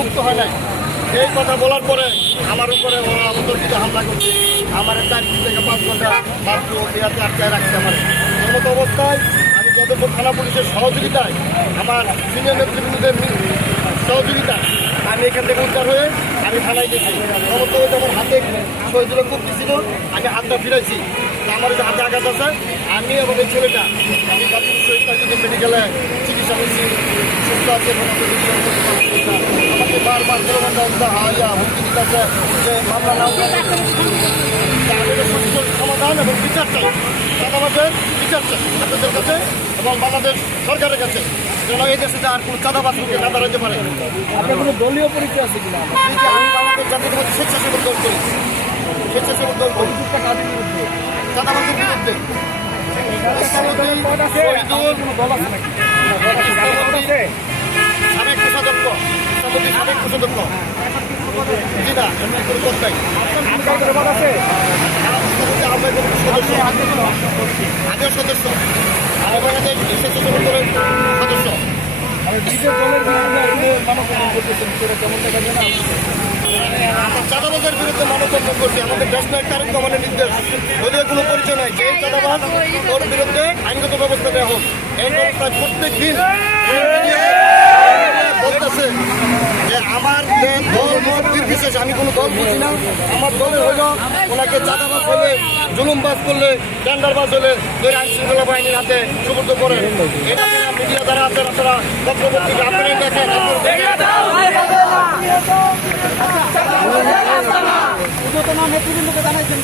মুক্ত হয় নাই। এই কথা বলার পরে আমার উপরে ওরা অতর্কিত হামলা করছে। আমার 4 থেকে 5 ঘন্টা মাত্র এরাতে আটকায় রাখতে পারে। এর মতো অবস্থায় আমি যাদবপুর থানা পুলিশের সহযোগিতায়, আমার সিনিয়র নেতৃবৃন্দদের সহযোগিতায় আমি এখান থেকে উদ্ধার হয়ে আমি থানায় গেছি। সমস্ত আমার হাতে শহীদুলের খুব ছিল, আমি হাতটা ফিরাইছি। আমার যে হাতে আঘাত আছে, আমি এবং এই ছেলেটা আমি গাজীপুর শহীদ মেডিকেলে চিকিৎসা করছি, সুস্থ আছে। আমাকে বারবার প্রলোভনটা হাওয়া হুমকি দিতেছে যে মামলা নাও সমাধান এবং বিচার চাই, চাঁদাবাজের বিচার চাই আপনাদের কাছে এবং বাংলাদেশ সরকারের কাছে, যেন এই দেশে আর কোনো চাঁদাবাজ না দাঁড়াতে পারে। আপনার কোনো দলীয় পরিচয় আছে কিনা? আমি বাংলাদেশ জাতীয় স্বেচ্ছাসেবক দল করি, স্বেচ্ছাসেবক দল করি কাদের বিরুদ্ধে? চাঁদাবাজের বিরুদ্ধে। সাবেক কোষাধ্যক্ষ, সাবেক কোষাধ্যক্ষ, জি না কোনো পদ নাই। সদস্য, আগের সদস্য, আমি বাংলাদেশ স্বেচ্ছাসেবক দলের সদস্য। নিজের দলের বিরুদ্ধে মানববন্ধন করতেছেন, সেটা কেমন দেখা যায় না? চাঁদাবাজের বিরুদ্ধে মানববন্ধন করছে। আমাদের দেশনায়ক তারেক রহমানের নির্দেশ, দলীয় কোনো পরিচয় নাই। যে চাঁদাবাজ ওর বিরুদ্ধে আইনগত ব্যবস্থা দেওয়া হোক। এই ব্যবস্থা প্রত্যেক দিন বলতেছে যে আমার দল মত নির্বিশেষ, আমি কোনো দল বুঝি না। আমার দলের হইল ওনাকে চাঁদাবাজ হলে, জুলুমবাজ করলে, টেন্ডারবাজ হলে ওই আইন শৃঙ্খলা বাহিনীর হাতে সুপর্দ করে। এটা মিডিয়া যারা আছেন আপনারা পত্রপত্রিকা আপনারাই দেখেন। নেতৃবৃন্দকে জানাইছেন